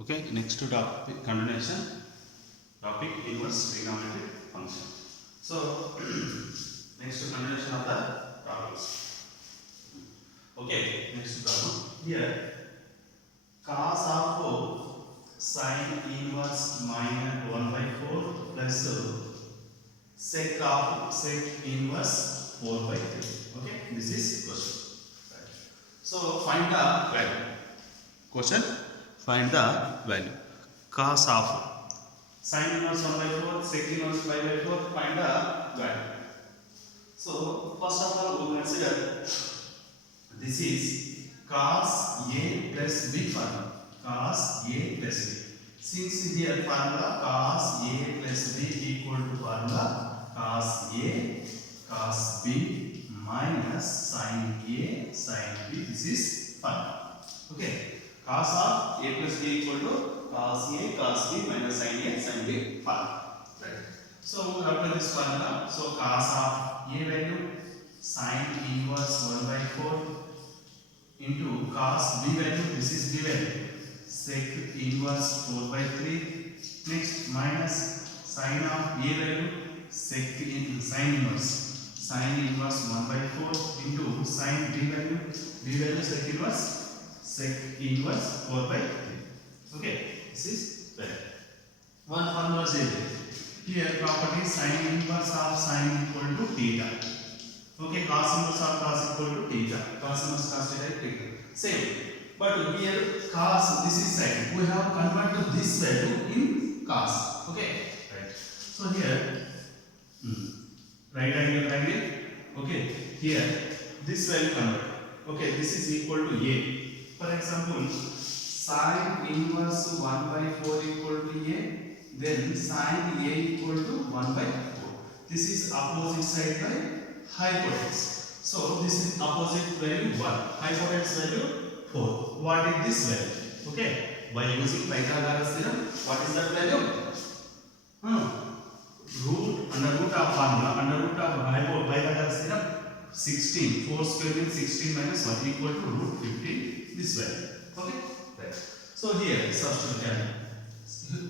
Okay, next topic continuation topic inverse trigonometric function. So next continuation of the problems. Okay, next problem. Here cos of sine inverse minus 1 by 4 plus sec of sec inverse 4 by 3. Okay, this is question. Right. So find the value. Question, find the value. Cos of sine inverse 1 by 4, sec inverse 5 by 4, find the value. So first of all we consider this is cos A plus B formula. Cos A plus B. Since here formula cos A plus B equal to formula cos A cos B minus sin A sin B. This is formula. Okay. Cos of A plus B equal to cos A cos B minus sin A sin B formula. Right. So after this formula, so cos of A value sin inverse 1 by 4 into cos B value, this is B value, sec inverse 4 by 3, next minus sin of A value, sin inverse 1 by 4 into sin B value sec inverse 4 by 3. Okay, this is value. One formula is there. Here property sin inverse of sin equal to theta. Okay, cos inverse of cos equal to theta. Cos inverse cos theta is theta. Same. But here cos, this is sine. We have converted this value in cos. Okay. Right. So here, right angle triangle. Okay. Here, this value convert. Okay. This is equal to A. For example, sine inverse 1 by 4 equal to A. Then sine A equal to 1 by 4. This is opposite side by hypotenuse. So this is opposite value 1, hypotenuse value 4. What is this value? Okay, by using Pythagoras theorem, what is that value? Under root of formula, under root of Pythagoras theorem, 16. 4 square means 16 minus 1 equal to root 15. This value. Okay, right. So here substitute.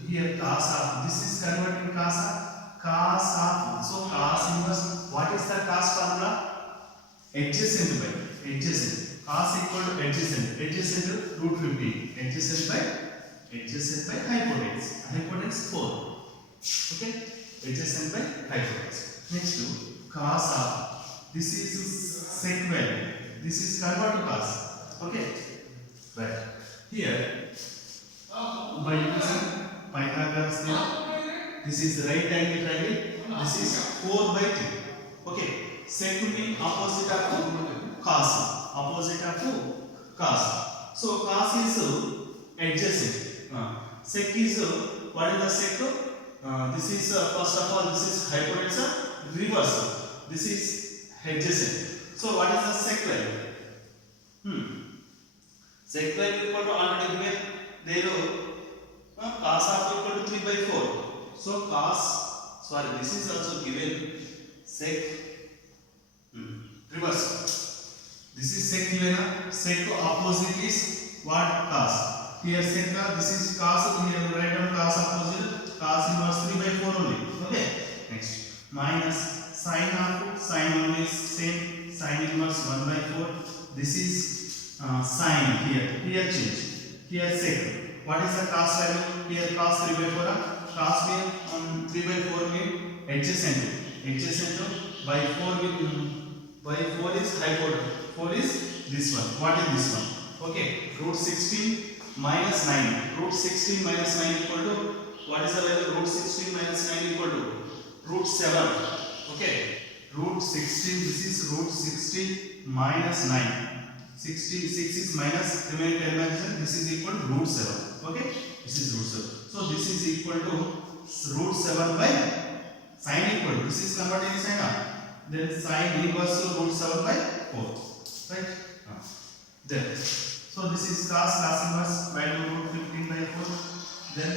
Here cos of, this is converting cos of, so cos inverse, what is the cos formula? Adjacent by adjacent. Cos equal to adjacent root 15. Adjacent by hypotenuse. Hypotenuse 4. Okay, adjacent by hypotenuse. Next to cos of, this is sec value. This is convert to cos. Okay, right. Here by using Pythagoras theorem, this is right angle triangle. This is 4 by 3. Okay, sec will be opposite of cos. Opposite of cos. So cos is adjacent. Sec is what is the sec? This is first of all this is hypotenuse reversal. This is adjacent. So what is the sec value? Sec value equal to already given there. Cos of equal to 3 by 4. So cos, sorry, this is also given sec reverse. This is sec given. Sec opposite is what? Cos. Here sec, this is cos. Here write down cos opposite. Cos inverse 3 by 4 only. Okay. Next minus sin of sin only is same. Sin inverse 1 by 4. This is sin here. Here change. Here sec. What is the cos value? Here cos 3 by 4. Cos mean 3 by 4 mean adjacent. Adjacent by 4 by 4 is hypotenuse. 4 is this one. What is this one? Okay. Root 16 minus 9. Root 16 minus 9 equal to, what is the value? Root 16 minus 9 equal to root 7. Okay. Root 16. This is root 16 minus 9. 6 is minus remaining term. This is equal to root 7. Okay, this is root 7. So this is equal to root 7 by sin equal to, this is converted in sin. Then sin inverse to root 7 by 4. Right? Then so this is cos inverse value root 15 by 4. Then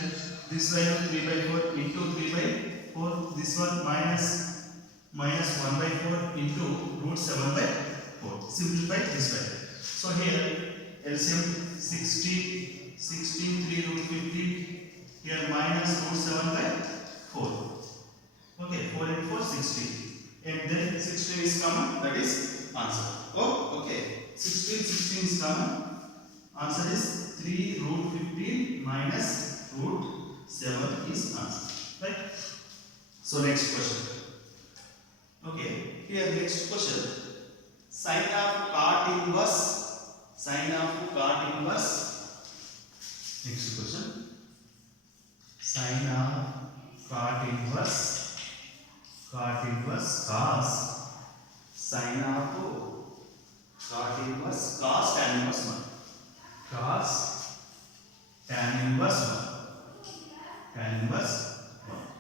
this value 3 by 4 into 3 by 4. This one minus 1 by 4 into root 7 by 4. Simplify this value. So here LCM 16 3 root 15 Here minus root 7 by 4. Okay, 4 into 4, 16. And then 16 is common, that is answer. Oh, okay. 16 is common. Answer is 3 root 15 minus root 7 is answer. Right? So next question. Okay, here next question. Sine of cot inverse. Sine of cot inverse. Next question. Sine of cot inverse. Cot inverse cos. Sine of cot inverse cos tan inverse 1. Cos tan inverse 1. Tan inverse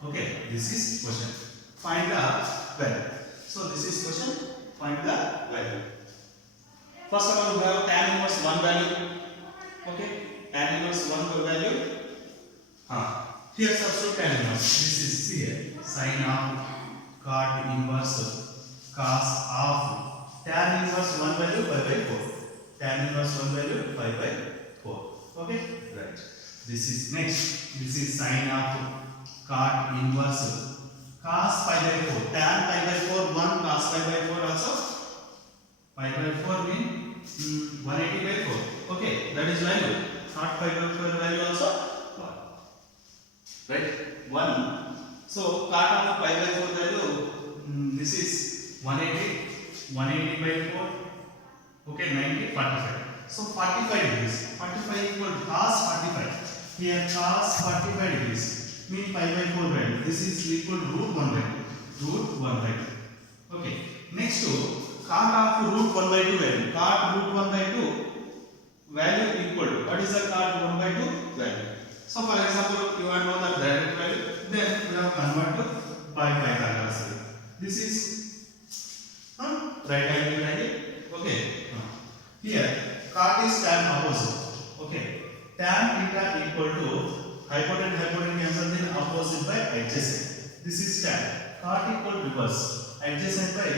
1. Okay, this is question. Find the value. So this is question. Find the value. First of all, we have tan inverse 1 value. Okay, tan inverse 1 value. Here substitute tan inverse. This is here sine of cot inverse cos of tan inverse 1 value 5 by 4. Tan inverse 1 value 5 by 4. Okay, right. This is next. This is sine of cot inverse cos pi by 4. Tan pi by 4 1, cos pi by 4 also. Pi by 4 means 180 by 4. Okay, that is value. Cot pi by 4 value also 1. Right? 1. So cot of pi by 4 value, this is 180. 180 by 4. Okay, 90, 45. So 45 degrees. 45 equal to cos 45. Here cos 45 degrees mean pi by 4 value. This is equal to root 1 by 2. Root 1 by 2. Okay. Next to cot of root 1 by 2 value. Cot root 1 by 2 value equal to, what is the cot 1 by 2 value? So for example, you want to know the direct value, then we have convert to by Pythagoras. This is right angle triangle. Okay. Here cot is tan opposite. Okay. Tan theta equal to hypotenuse cancel, then opposite by adjacent. This is tan. Cot equal reverse. Adjacent by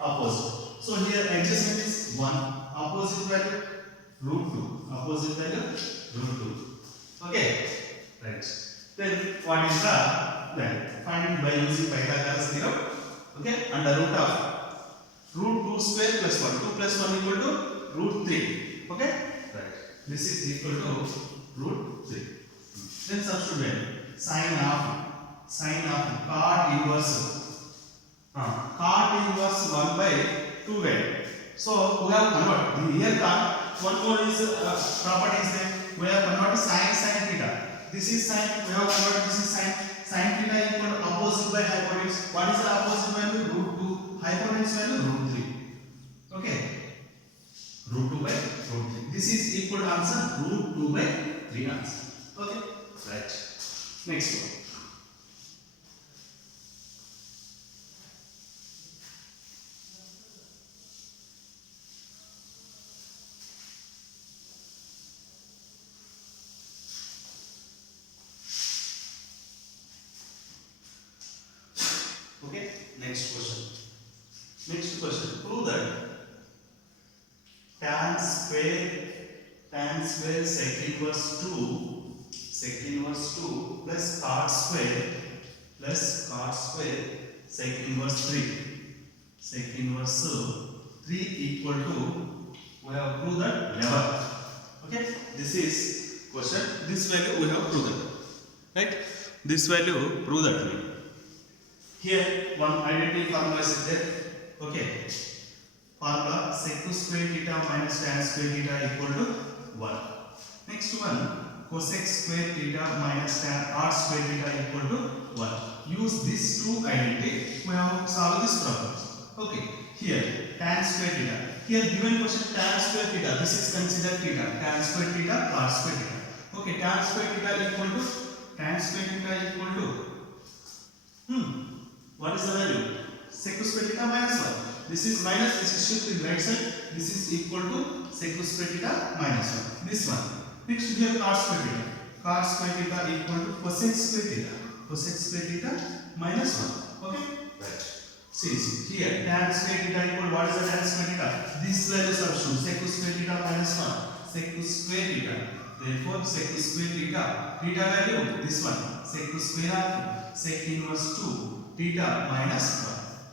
opposite. So here adjacent is 1. Opposite value root 2. Opposite value root 2. Okay. Right. Then what is the value? Find by using Pythagoras theorem. Okay. And the root of root 2 square plus 1. 2 plus 1 equal to root 3. Okay. Right. This is equal to root 3. Then substitute value. Sine of cot inverse. Cot inverse 1 by 2 value. So we have converted. Here cot, one more is property is there. We have converted sine theta. This is sine. We have converted. This is sine. Sine theta equal to opposite by hypotenuse. What is the opposite value? Root 2. Hypotenuse value root 3. Okay. Root 2 by root 3. This is equal to answer root 2 by 3 answer. Okay. Right. Next one. Okay. Next question. Next question. Prove that tan square sec inverse 2 plus cot square sec inverse 3 equal to, we have proved that never. Okay, this is question. This value we have proved that, right? This value prove that. Here one identity formula is there. Okay, formula sec square theta minus tan square theta equal to 1. Next one, cosec square theta minus tan r square theta equal to 1. Use these two identity, we have solved this problem. Okay, here tan square theta. Here given question tan square theta, this is considered theta. Tan square theta, r square theta. Okay, tan square theta equal to what is the value? Sec square theta minus 1. This is minus, this is shift in right side. This is equal to sec square theta minus 1. This one. Next we have cot square theta. Cot square theta equal to cosec square theta. Cosec square theta minus 1. Okay? Right. See here tan square theta equal, what is the tan square theta? This value substitute sec square theta minus 1. Sec square theta Therefore, sec square theta. Theta value, this one. Sec square of sec inverse 2. Theta minus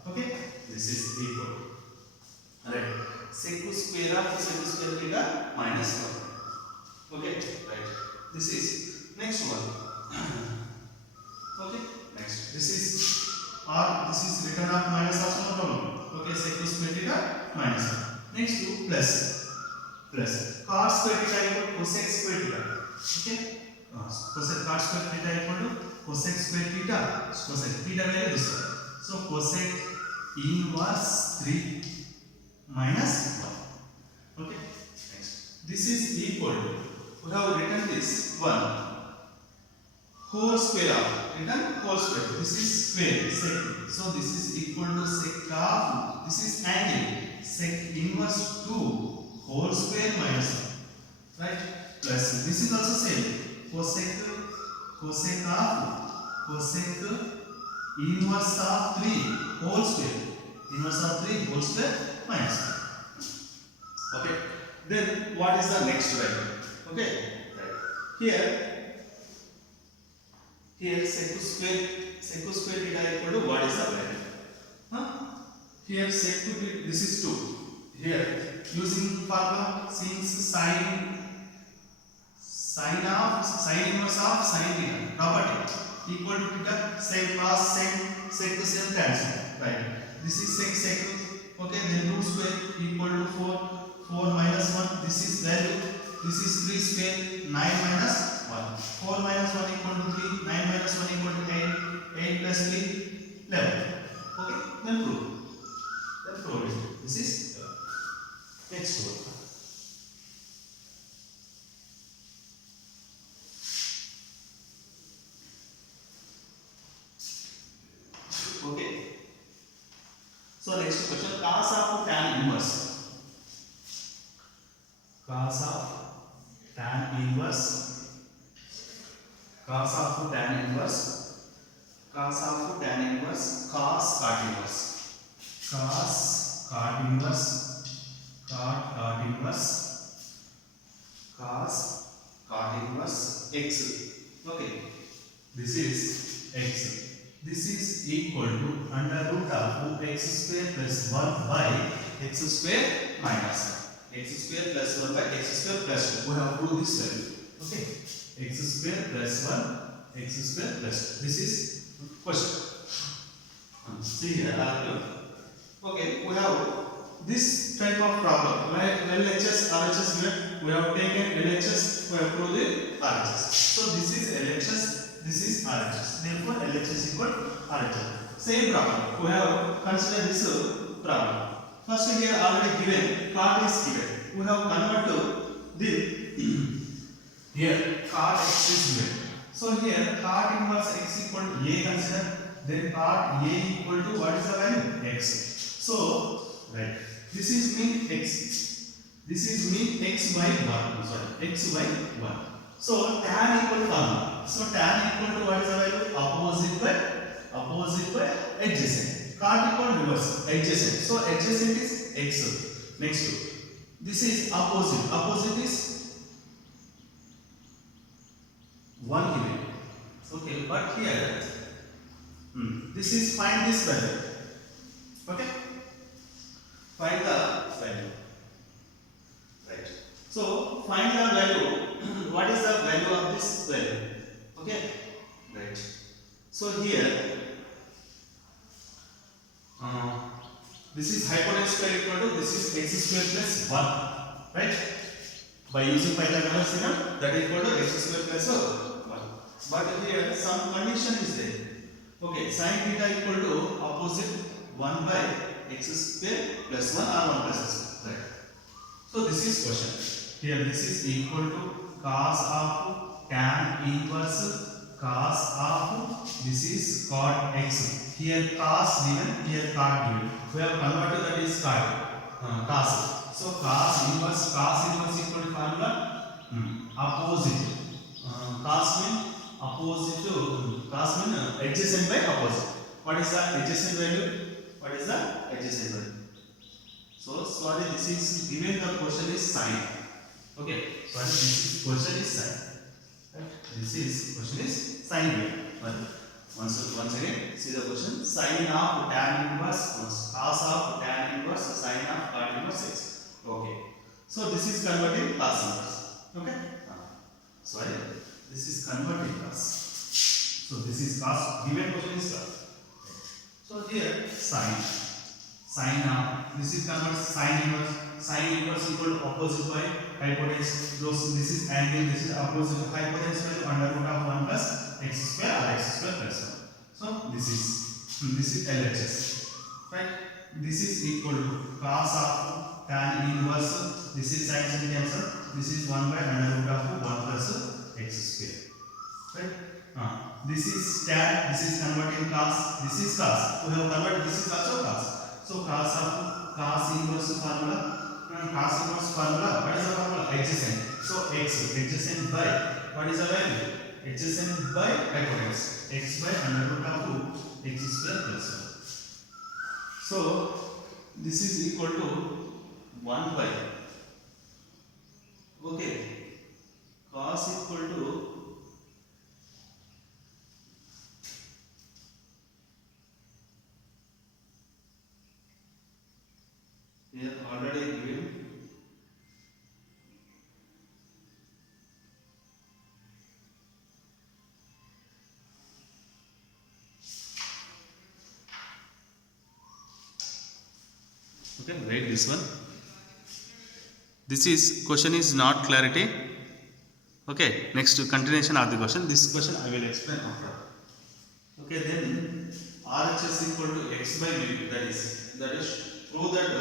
1. Okay? This is equal. Right. Sec square of sec square theta minus 1. Okay? Right. This is next one. Okay? Next. This is this is written up minus also no problem. Okay? Sec square theta minus 1. Next to plus. Plus cos square theta equal to cosec square theta. Okay? Cosec cos square theta equal to cosec square theta. Cosec theta value this one. So cosec inverse 3 minus 1. Okay? Next. This is equal to, we have written this 1 whole square of, written whole square. This is square, sec. So this is equal to sec of, this is angle, sec inverse 2 whole square minus 1, right? Plus this is also same, cosec inverse of 3 whole square, inverse of 3 whole square minus 1. Okay, then what is the next value? Okay, right. Here sec square theta equal to what is the value? Here sec to be, this is 2. Here using formula, since sin inverse of sin theta property equal to theta, same cos sec to same cancel, right? This is sec. Okay, then 2 square equal to 4 minus 1. This is value. This is 3 square, 9 minus 1. 4 minus 1 equal to 3. 9 minus 1 equal to 8. 8 plus 3, 11. Okay, then prove it. This is next one. Okay. So next question, cos of tan inverse. Cos of tan inverse. Cos cot inverse. Cos cot inverse. Cot inverse x. Okay, this is x. This is equal to under root of x square plus 1 by x square minus 1. X square plus 1 by x square plus 2. We have proved this value. Okay, x square plus 1, x square plus 2. This is question. See here, okay, we have this type of problem. LHS, RHS given, we have taken LHS, we have proved the RHS. So this is LHS, this is RHS. Therefore, LHS equal RHS. Same problem. We have considered this problem. First here already given, cot is given. We have converted the here cot x is given. So here cot inverse x equal to a consider. Then cot a equal to what is the value? X. So right. This is mean x. This is mean x by 1. Sorry, x by 1. So tan equal to formula. So tan equal to what is the value? Opposite by adjacent. Cot equal to reverse. Adjacent. So adjacent is x. Next to this is opposite. Opposite is 1 given. Okay, but here this is find this value. Okay, find the value. Right. So find the value. What is the value of this value? Okay. Right. So here this is hypotenuse square equal to this is x square plus 1. Right. By using Pythagoras theorem, that is equal to x square plus 1. But here some condition is there. Okay, sin theta equal to opposite 1 by x square plus 1 or 1 plus x. Right. So this is question. Here this is equal to cos of tan inverse cos of this is cot x. Here cos given, here cot given. We have converted that is cos. So cos inverse equal to formula opposite. Cos mean opposite to cos mean adjacent by opposite. What is the adjacent value? What is the adjacent value? So sorry, this is given the question is sin. Okay, so this question is sine. Right? This is question is sine here. But once again, see the question. Sine of tan inverse cos of tan inverse sine of cot inverse x. Okay. So this is converting cos inverse. Okay. Sorry. This is converting cos. So this is cos. Given question is cos. So here sine of this is convert sine inverse equal to opposite by hypotenuse. So this is angle, this is opposite hypotenuse by under root of 1 plus x square or x square plus 1. So this is LHS, right? This is equal to cos of tan inverse. This is sin cancel. This is 1 by under root of 1 plus x square, right? This is tan. This is converting cos. This is cos. We have converted. This is also cos. So cos inverse formula. Cos inverse formula. What is the formula? Adjacent. So x adjacent by what is the value? Adjacent by hypotenuse. X by under root of 2 x square plus 1. So this is equal to 1 by. Okay. Cos equal to here already given. Okay, write this one. This is question is not clarity. Okay, next continuation of the question. This question I will explain after. Okay, then RHS equal to x by mu. That is prove that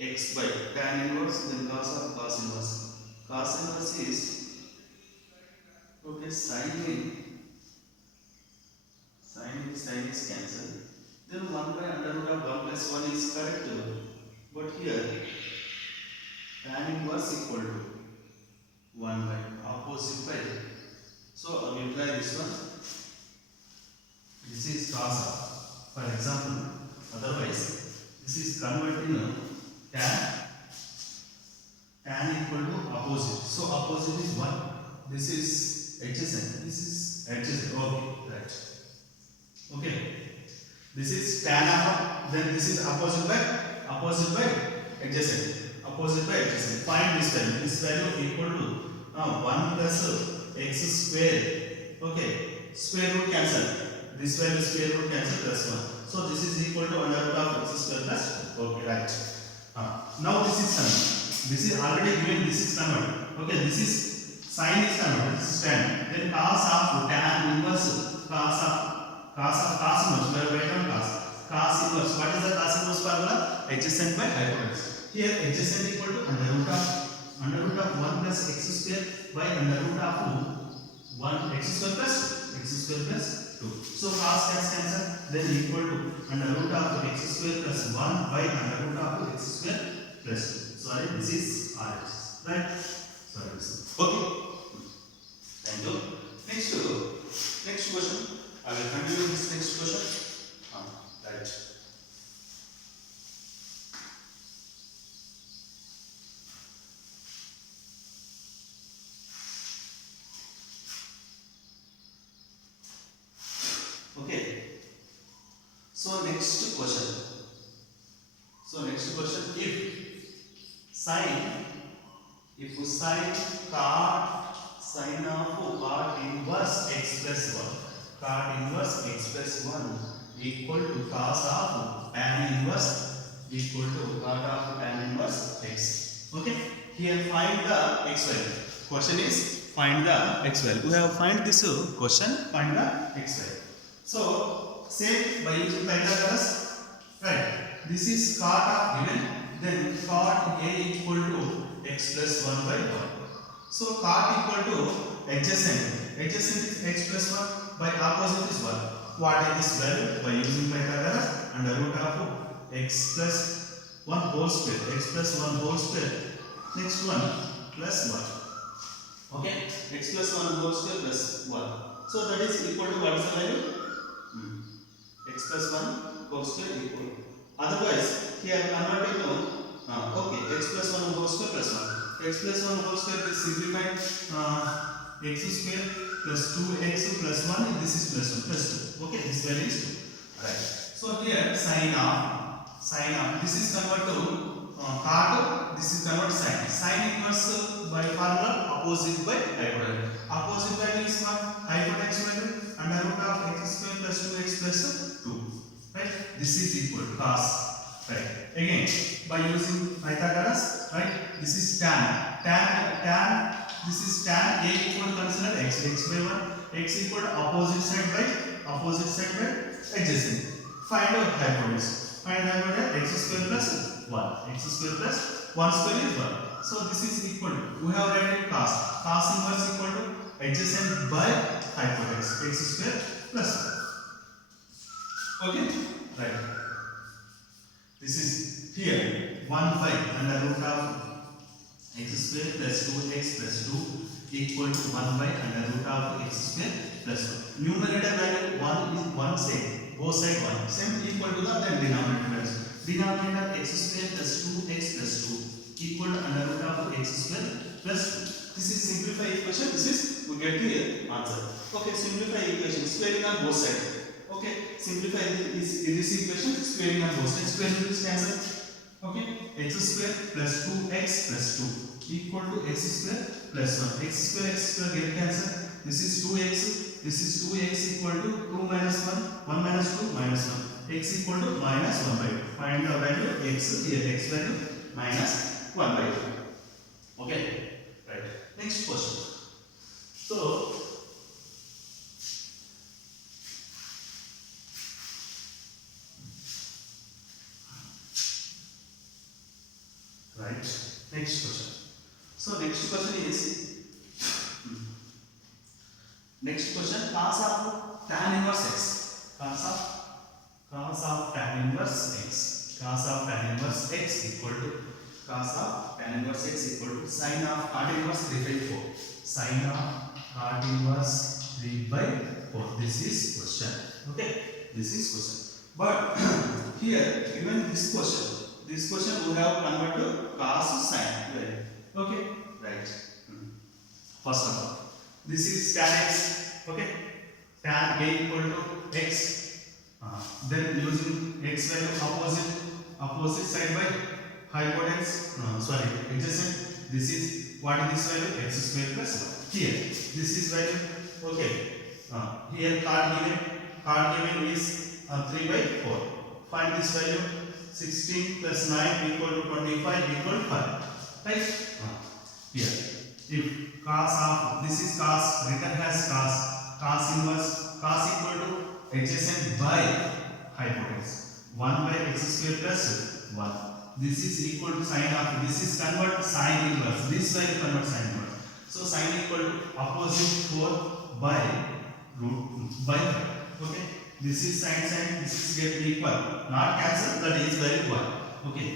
x by tan inverse then cos of cos inverse. Cos inverse is okay. Sin is cancelled. Then 1 by under root of 1 plus 1 is correct. But here tan inverse equal to 1 by opposite by. So I will try this one. This is cos of, for example, otherwise this is converting tan equal to opposite. So opposite is 1. This is adjacent. This is adjacent. Okay, right. Okay. This is tan of, then this is opposite by adjacent. Opposite by adjacent. Find this value. This value equal to 1 plus x square. Okay. Square root cancel. This value square root cancel plus 1. So this is equal to under root of x square plus 1. Okay, right. Now this is converted. This is already given. This is converted. Okay, this is sin is converted. This is tan. Then cos of tan inverse cos inverse. We are writing on cos inverse. What is the cos inverse formula? Adjacent by hypotenuse. Here adjacent equal to under root of 1 plus x square by under root of 1 x square plus 2. So cos gets cancelled. Then equal to under root of x square plus 1 by under root of x square plus 2. Sorry, this is RHS. Right? Sorry, this is. Okay. Thank you. Next question. I will continue this next question. Right. Okay. So next question. If sine of cot inverse x plus 1. Cot inverse x plus 1 equal to cos of tan inverse equal to cot of tan inverse x. Okay. Here find the x value. Question is find the x value. We have find this question. Find the x value. So same by using Pythagoras. Right. This is cot of given. Then cot a equal to x plus 1 by 1. So cot equal to adjacent. Adjacent is x plus 1 by opposite is 1. What is this value? By using Pythagoras under root of x plus 1 whole square. X plus 1 whole square. Next one plus 1. Okay. X plus 1 whole square plus 1. So that is equal to what is the value? X plus 1 whole square equal. Otherwise here converting to okay, x plus 1 whole square plus 1. x plus 1 whole square is simplified, x square plus 2x plus 1, this is plus 1 plus 2. Okay, this value is 2. Right. So here sine of this is convert to cot, this is convert sine. Sine inverse by formula opposite by hypotenuse. Opposite value is what? Hypotenuse value under root of x square plus 2x plus 2. Right? This is equal to cos. Right. Again, by using Pythagoras, right? This is tan. This is tan. A equal to consider x by 1. X equal to opposite side by adjacent. Find out hypotenuse. Find hypotenuse x square plus 1. X square plus 1 square is 1. So this is equal to, we have written cos. Cos inverse equal to adjacent by hypotenuse x square plus 1. Okay? Right. This is here 1 by under root of x square plus 2x plus 2 equal to 1 by under root of x square plus 1. Numerator value 1 is 1 same. Both side 1. Same equal to the then denominator values. Denominator x square plus 2x plus 2 equal to under root of x square plus 2. This is simplify equation. This is we get the answer. Okay, simplify equation. Squaring on both sides. Okay, simplify this equation. Squaring on both sides. Squaring will cancel. Okay, x square plus 2x plus 2 equal to x square plus 1. X square get cancel. This is 2x. This is 2x equal to 2 minus 1. 1 minus 2 minus 1. X equal to minus 1 by 2. Find the value x here. X value minus 1 by 2. Okay, right. Next question. So, right. Next question. So next question is cos of tan inverse x. Cos of tan inverse x. Cos of tan inverse x equal to sine of cot inverse 3 by 4. Sine of cot inverse 3 by 4. This is question. Okay, this is question. But here given this question we have convert to cos sine. Right. Okay, right. First of all, this is tan x. Okay, tan a equal to x. Then using x value opposite side by hypotenuse. Adjacent. This is what is this value? X square plus 1. Here, this is value. Okay. Here cot given is 3 by 4. Find this value. 16 plus 9 equal to 25 equal to 5. Right? Here. If cos of, this is cos, written as cos inverse, cos equal to adjacent by hypotenuse. 1 by x square plus 1. This is equal to sine of, this is convert sine inverse. This value convert sine inverse. So sine equal to opposite 4 by root by 5. Okay. This is sine, this is get equal. Not cancel, that is value 1. Okay.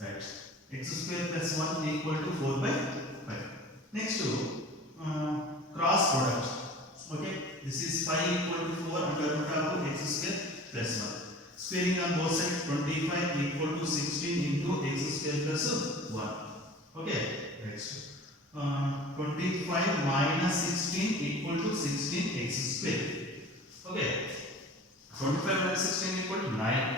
Right. X square plus 1 equal to 4 by 5. Next to cross product. Okay. This is 5 equal to 4 under root of x square plus 1. Squaring on both sides 25 equal to 16 into x square plus 1. Okay. Next. 25 minus 16 equal to 16x square. Okay. 25 minus 16 equal to 9.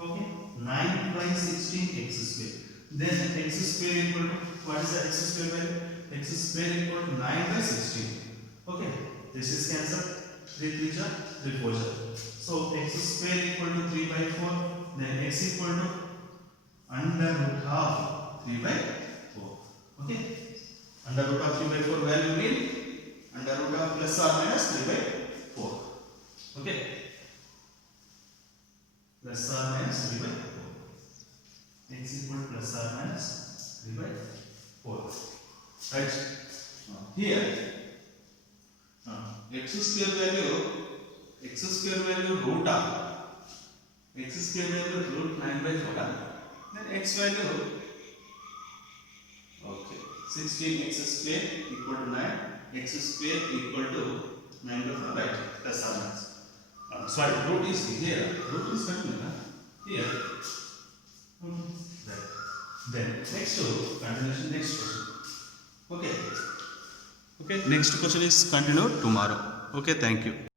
Okay. 9 by 16 x square. Then x square equal to, what is the x square value? X square equal to 9 by 16. Okay. This is cancelled. 3 3 ja, 3 4 ja. So x square equal to 3 by 4. Then x equal to under root of 3 by 4. Okay. Under root of 3 by 4 value will under root of plus or minus 3 by 4. Okay. Plus or minus 3 by 4. X equal to plus or minus 3 by 4. Right. Here, x square value root of x square value root 9 by 4. Then x value, okay, 16x square equal to 9. X square equal to 9 by 4. Right. Plus or minus. Sorry, root is here. Root is continuous. Here. Right. Then next continuation, next question. Okay. Okay, next question is continued tomorrow. Okay, thank you.